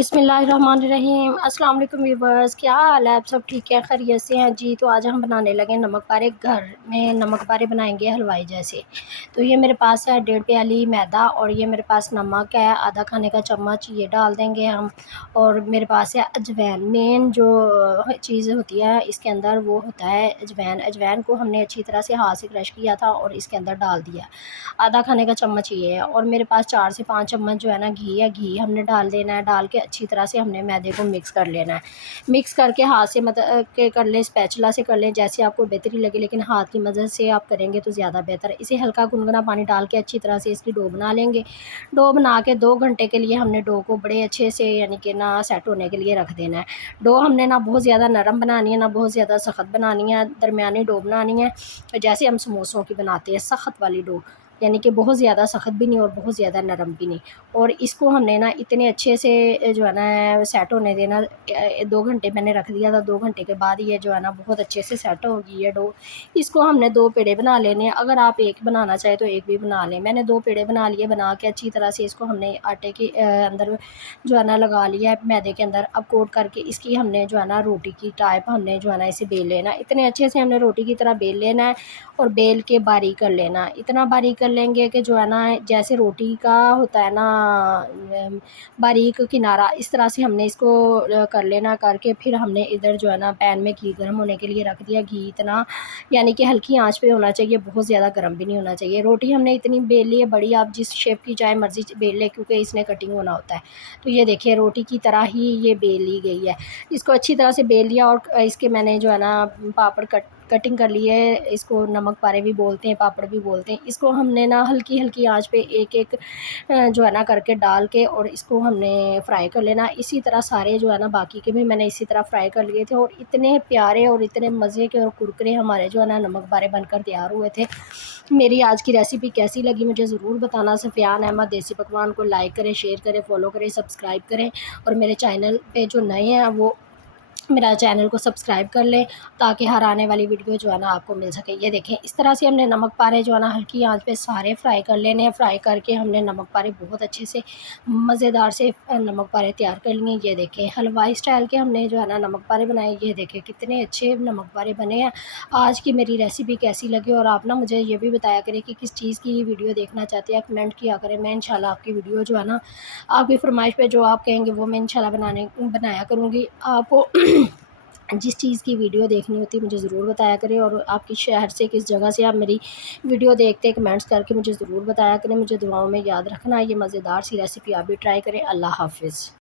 बिस्मिल्लाहिर्रहमानिर्रहीम। अस्सलाम वालेकुम व्यूअर्स, क्या हाल है? आप सब ठीक है, खैरियत से हैं जी? तो आज हम बनाने लगे नमक पारे। घर में नमक पारे बनाएंगे हलवाई जैसे। तो ये मेरे पास है 1.5 प्याली मैदा, और ये मेरे पास नमक है आधा खाने का चम्मच, ये डाल देंगे हम। और मेरे पास है अजवाइन। मेन जो चीज़ होती है इसके अंदर वो होता है अजवाइन। अजवाइन को हमने अच्छी तरह से हाथ से क्रश किया था और इसके अंदर डाल दिया। आधा खाने का चम्मच ये है। और मेरे पास 4 से 5 चम्मच जो है ना घी है, घी हमने डाल देना है। डाल के अच्छी तरह से हमने मैदे को मिक्स कर लेना है। मिक्स करके हाथ से मतलब के कर लें, स्पैचुला से कर लें, जैसे आपको बेहतरी लगे, लेकिन हाथ की मदद से आप करेंगे तो ज़्यादा बेहतर है। इसे हल्का गुनगुना पानी डाल के अच्छी तरह से इसकी डो बना लेंगे। डो बना के 2 घंटे के लिए हमने डो को बड़े अच्छे से यानी कि ना सेट होने के लिए रख देना है। डो हमने ना बहुत ज़्यादा नरम बनानी है, ना बहुत ज़्यादा सख्त बनानी है, दरमियानी डो बनानी है, जैसे हम समोसों की बनाते हैं, सख्त वाली डो। यानी कि बहुत ज़्यादा सख्त भी नहीं और बहुत ज़्यादा नरम भी नहीं। और इसको हमने ना इतने अच्छे से जो है ना सेट होने देना। 2 घंटे मैंने रख दिया था, 2 घंटे के बाद ये जो है ना बहुत अच्छे से सेट होगी ये डो। इसको हमने 2 पेड़े बना लेने हैं। अगर आप एक बनाना चाहें तो एक भी बना लें। मैंने 2 पेड़े बना लिए। बना के अच्छी तरह से इसको हमने आटे के अंदर जो है ना लगा लिया है, मैदे के अंदर। अब कोट करके इसकी हमने जो है ना रोटी की टाइप हमने जो है ना इसे बेल लेना। इतने अच्छे से हमने रोटी की तरह बेल लेना है और बेल के बारीक कर लेना। इतना बारीक कर लेंगे कि जो है ना जैसे रोटी का होता है ना बारीक किनारा, इस तरह से हमने इसको कर लेना। करके फिर हमने इधर जो है ना पैन में घी गर्म होने के लिए रख दिया। घी इतना यानी कि हल्की आंच पे होना चाहिए, बहुत ज़्यादा गर्म भी नहीं होना चाहिए। रोटी हमने इतनी बेल ली है बड़ी, आप जिस शेप की चाहे मर्ज़ी बेल लें, क्योंकि इसने कटिंग होना होता है। तो ये देखिए रोटी की तरह ही ये बेल ली गई है। इसको अच्छी तरह से बेल लिया और इसके मैंने जो है ना पापड़ कटिंग कर ली है। इसको नमक पारे भी बोलते हैं, पापड़ भी बोलते हैं। इसको हमने ना हल्की हल्की आंच पे एक एक जो है ना करके डाल के और इसको हमने फ्राई कर लेना। इसी तरह सारे जो है ना बाकी के भी मैंने इसी तरह फ्राई कर लिए थे, और इतने प्यारे और इतने मज़े के और कुरकुरे हमारे जो है ना नमक पारे बनकर तैयार हुए थे। मेरी आज की रेसिपी कैसी लगी मुझे ज़रूर बताना। सफ़ियान अहमद देसी पकवान को लाइक करें, शेयर करें, फॉलो करें, सब्सक्राइब करें। और मेरे चैनल पे जो नए हैं वो मेरा चैनल को सब्सक्राइब कर लें, ताकि हर आने वाली वीडियो जो है ना आपको मिल सके। ये देखें इस तरह से हमने नमक पारे जो है ना हल्की आंच पे सारे फ्राई कर लेने हैं। फ्राई करके हमने नमक पारे बहुत अच्छे से मज़ेदार से नमक पारे तैयार कर लिए। ये देखें हलवाई स्टाइल के हमने जो है ना नमक पारे बनाए। ये देखें कितने अच्छे नमक पारे बने हैं। आज की मेरी रेसिपी कैसी लगी, और आप ना मुझे ये भी बताया करें कि किस चीज़ की वीडियो देखना चाहते हैं, कमेंट किया करें। मैं इंशाल्लाह आपकी वीडियो जो है ना आपकी फरमाइश पे जो आप कहेंगे वो मैं इंशाल्लाह बनाया करूँगी। आपको जिस चीज़ की वीडियो देखनी होती है मुझे ज़रूर बताया करें, और आपकी शहर से किस जगह से आप मेरी वीडियो देखते हैं कमेंट्स करके मुझे ज़रूर बताया करें। मुझे दुआओं में याद रखना। ये मज़ेदार सी रेसिपी आप भी ट्राई करें। अल्लाह हाफ़िज़।